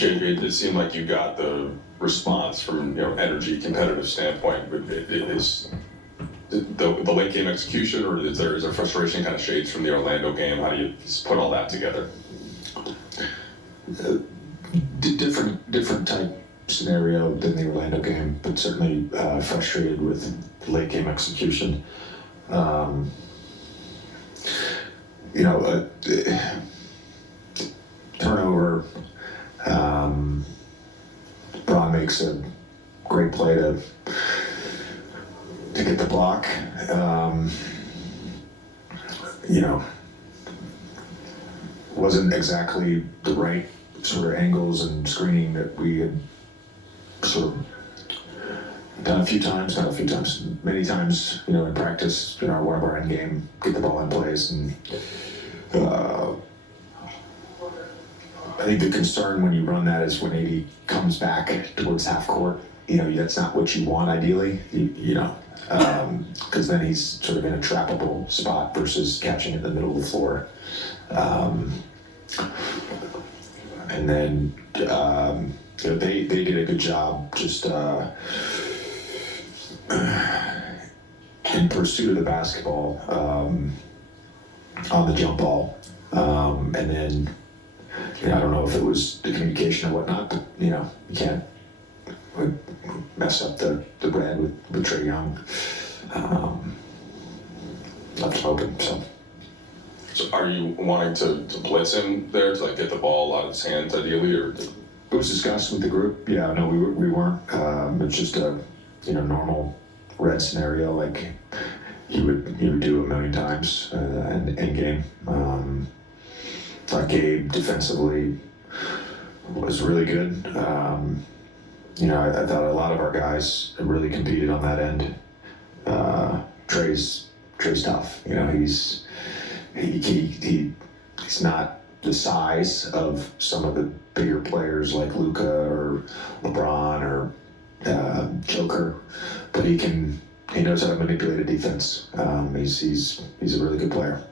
JJ, it seemed like you got the response from energy, competitive standpoint. But is the late game execution, or is there frustration kind of shades from the Orlando game? How do you put all that together? Different type scenario than the Orlando game, but certainly frustrated with late game execution. Turnover. Braun makes a great play to get the block. Wasn't exactly the right sort of angles and screening that we had sort of done many times, in practice, one of our end game, get the ball in place. And I think the concern when you run that is when AD comes back towards half court, that's not what you want ideally, because then he's sort of in a trappable spot versus catching in the middle of the floor. And then they did a good job just in pursuit of the basketball on the jump ball. And then, I don't know if it was the communication or whatnot, but, you can't mess up the red with Trae Young. Left him open, so. So are you wanting to blitz him there to get the ball out of his hands ideally, or? It was discussed with the group. Yeah, no, we weren't. It's just a normal red scenario like he would do a million times in game. Gabe defensively was really good. I thought a lot of our guys really competed on that end. Trae's tough. He's not the size of some of the bigger players like Luka or LeBron or Joker, but he knows how to manipulate a defense. He's a really good player.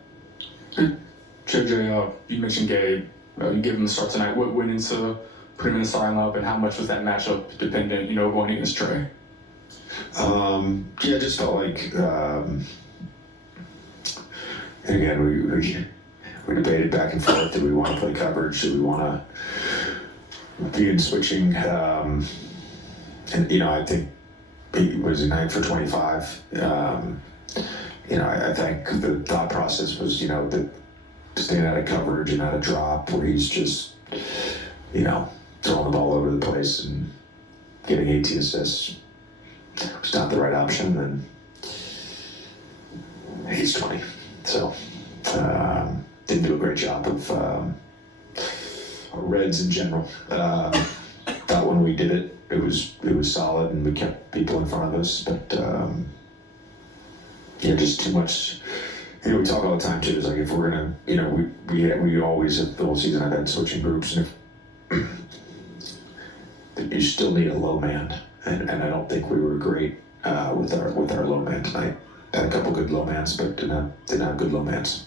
JJ, you mentioned Gabe. You gave him the start tonight. What went into putting him in the starting lineup, and how much was that matchup dependent? Going against Trae. I just felt like. Again, we debated back and forth. Did we want to play coverage? Did we want to be in switching? And I think he was 9 for 25. I think the thought process was, the staying out of coverage and out of drop, where he's just, throwing the ball over the place and getting 18 assists was not the right option. And he's 20. So, didn't do a great job of Reds in general. Thought when we did it, it was solid and we kept people in front of us. But just too much. We talk all the time too. Is like if we're gonna, we always the whole season I've had switching groups, and if you still need a low man, and I don't think we were great with our low man tonight. Had a couple good low mans, but didn't have good low mans.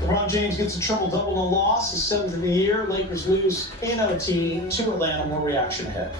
LeBron James gets a triple-double in a loss, his 7th of the year. Lakers lose in OT to Atlanta. More reaction ahead.